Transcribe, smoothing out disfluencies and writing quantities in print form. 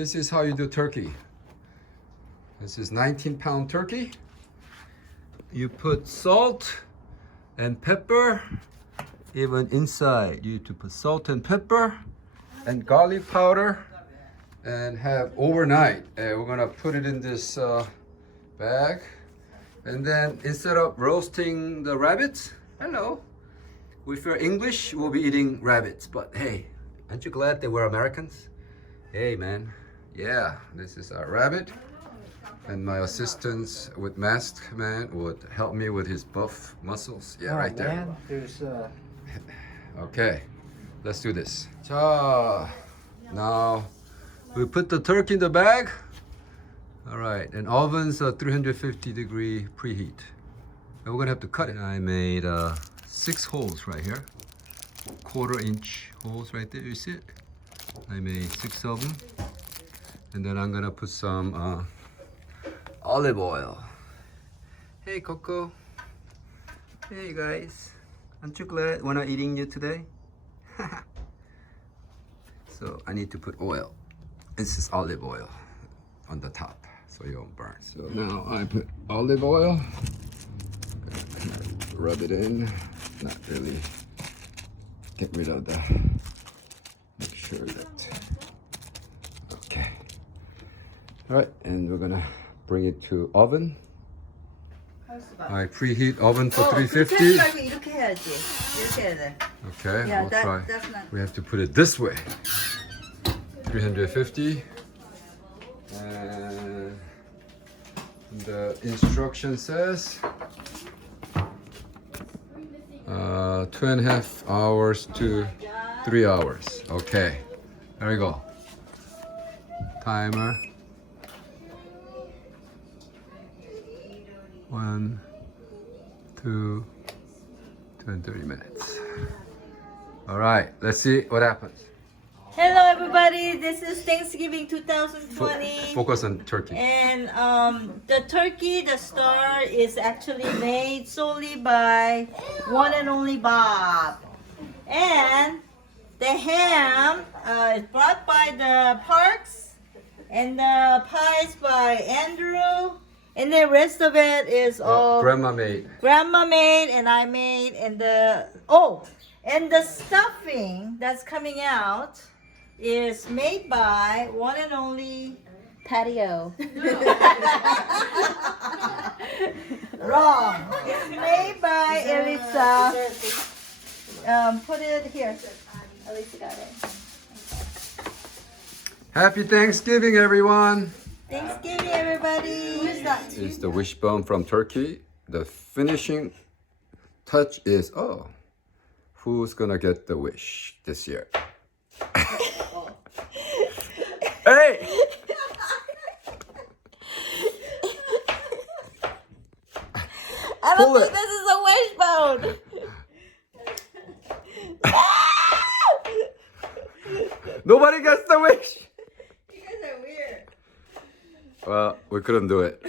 this is how you do turkey. This is 19-pound turkey. You put salt and pepper. Even inside, you need to put salt and pepper and garlic powder and have overnight. And we're gonna put it in this bag. And then instead of roasting the rabbits, hello, if you're English, we'll be eating rabbits. But hey, aren't you glad that we're Americans? Hey man, yeah, this is our rabbit. And my assistants with mask man would help me with his buff muscles. Yeah, right there. Man, there's Okay, let's do this. 자, now we put the turkey in the bag. All right, and oven's 350 degree preheat. And we're gonna have to cut it. I made 6 holes right here. 1/4-inch holes right there, you see it? I made 6 of them. And then I'm gonna put some olive oil. Hey Coco. Hey guys. Aren't you glad we're not eating you today? So I need to put oil. This is olive oil on the top so you won't burn. So now I put olive oil. Rub it in. Not really. Get rid of the. Make sure that. Okay. All right, and we're gonna bring it to oven. I preheat oven for 350. 말고 이렇게 해야지. 이렇게 해야 돼. Okay, Yeah, we'll try. that's not. We have to put it this way. 350. And the instruction says 2.5 hours to 3 hours. Okay, there we go. Timer. 1, 2, 30 minutes. All right, let's see what happens. Hello everybody, this is Thanksgiving 2020. Focus on turkey. And the turkey, the star, is actually made solely by one and only Bob. And the ham is brought by the Parks, and the pies by Andrew. And the rest of it is all Grandma made. Grandma made and I made, and the stuffing that's coming out is made by one and only Patio. Wrong. It's made by Elisa. Put it here. Elisa got it. Happy Thanksgiving, everyone. Thanksgiving, everybody. This is the wishbone from Turkey. The finishing touch is, who's gonna get the wish this year? Hey! I Pull don't it. think this is a wishbone. Nobody gets the wish. You guys are weird. Well, we couldn't do it.